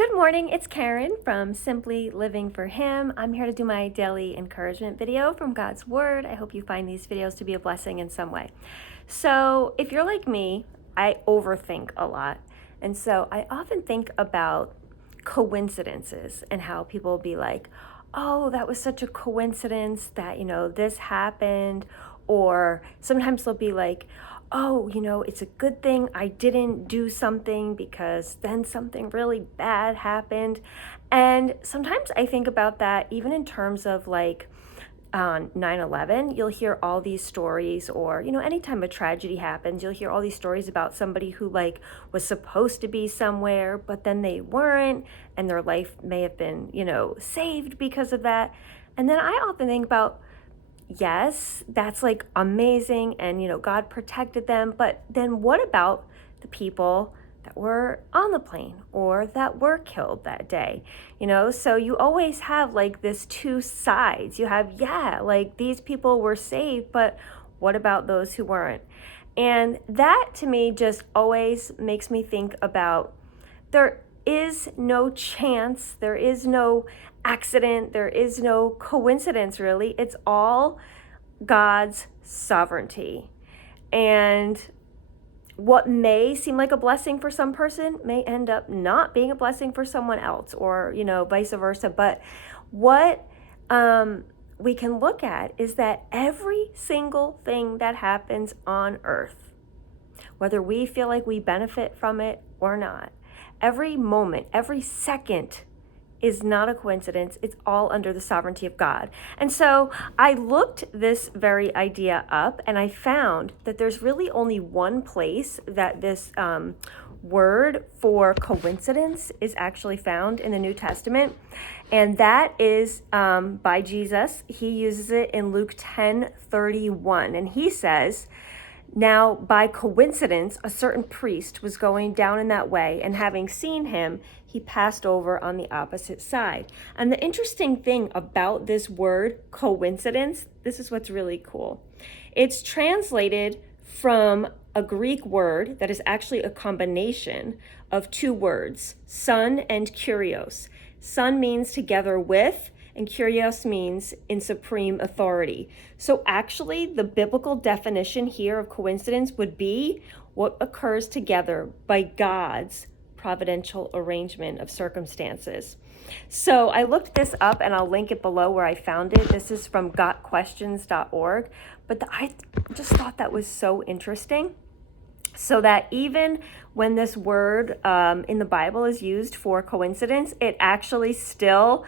Good morning, it's Karen from Simply Living for Him. I'm here to do my daily encouragement video from God's Word. I hope you find these videos to be a blessing in some way. So, if you're like me, I overthink a lot. And so I often think about coincidences and how people will be like, oh, that was such a coincidence that, this happened. Or sometimes they'll be like, oh, it's a good thing I didn't do something because then something really bad happened. And sometimes I think about that even in terms of like on 9/11, you'll hear all these stories, or anytime a tragedy happens, you'll hear all these stories about somebody who like was supposed to be somewhere but then they weren't, and their life may have been saved because of that. And then I often think about, yes, that's like amazing, and God protected them, but then what about the people that were on the plane or that were killed that day? So you always have like this two sides. You have, yeah, like these people were saved, but what about those who weren't? And that to me just always makes me think about, there is no chance, there is no accident, there is no coincidence, really. It's all God's sovereignty. And what may seem like a blessing for some person may end up not being a blessing for someone else, or vice versa. But what we can look at is that every single thing that happens on earth, whether we feel like we benefit from it or not, every moment, every second is not a coincidence. It's all under the sovereignty of God. And so I looked this very idea up, and I found that there's really only one place that this word for coincidence is actually found in the New Testament, and that is by Jesus. He uses it in Luke 10:31, and he says, "Now, by coincidence, a certain priest was going down in that way, and having seen him, he passed over on the opposite side." And the interesting thing about this word, coincidence, this is what's really cool. It's translated from a Greek word that is actually a combination of two words, son and kurios. Son means together with, and kurios means in supreme authority. So actually, the biblical definition here of coincidence would be what occurs together by God's providential arrangement of circumstances. So I looked this up, and I'll link it below where I found it. This is from gotquestions.org. But I just thought that was so interesting. So that even when this word in the Bible is used for coincidence, it actually still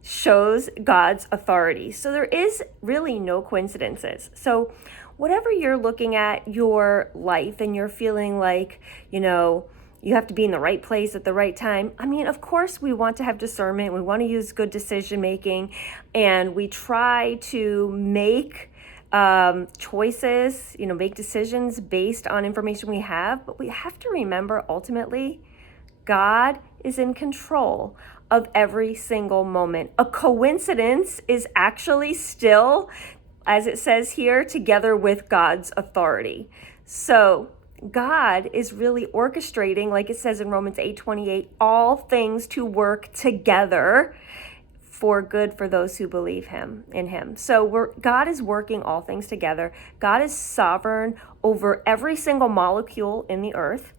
shows God's authority. So there is really no coincidences. So whatever you're looking at your life and you're feeling like, you have to be in the right place at the right time. I mean, of course, we want to have discernment. We want to use good decision making, and we try to make choices, make decisions based on information we have. But we have to remember, ultimately, God is in control of every single moment. A coincidence is actually still, as it says here, together with God's authority. So God is really orchestrating, like it says in Romans 8:28, all things to work together for good for those who believe in him. So God is working all things together. God is sovereign over every single molecule in the earth,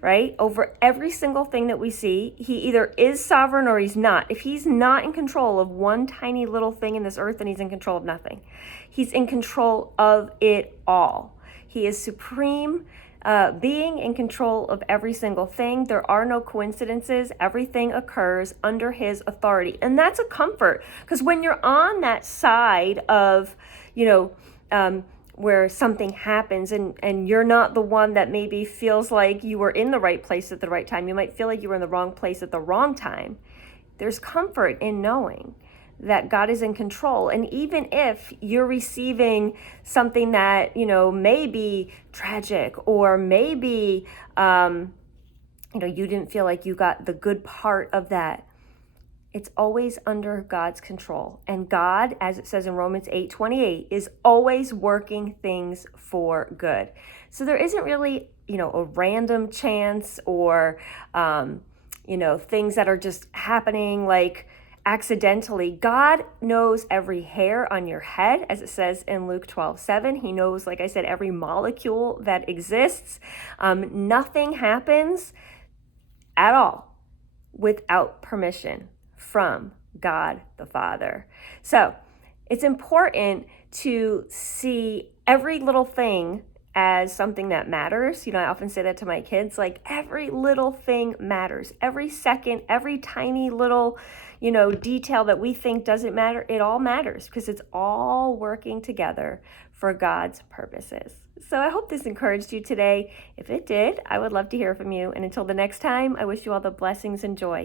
right? Over every single thing that we see. He either is sovereign or he's not. If he's not in control of one tiny little thing in this earth, then he's in control of nothing. He's in control of it all. He is supreme being, in control of every single thing. There are no coincidences. Everything occurs under his authority. And that's a comfort, because when you're on that side of, where something happens and you're not the one that maybe feels like you were in the right place at the right time, you might feel like you were in the wrong place at the wrong time. There's comfort in knowing that God is in control. And even if you're receiving something that, may be tragic, or maybe, you didn't feel like you got the good part of that, it's always under God's control. And God, as it says in Romans 8:28, is always working things for good. So there isn't really, a random chance, or, things that are just happening like accidentally. God knows every hair on your head, as it says in Luke 12:7. He knows, like I said, every molecule that exists. Nothing happens at all without permission from God the Father. So it's important to see every little thing as something that matters. I often say that to my kids, like every little thing matters. Every second, every tiny little, detail that we think doesn't matter, it all matters because it's all working together for God's purposes. So I hope this encouraged you today. If it did, I would love to hear from you. And until the next time, I wish you all the blessings and joy.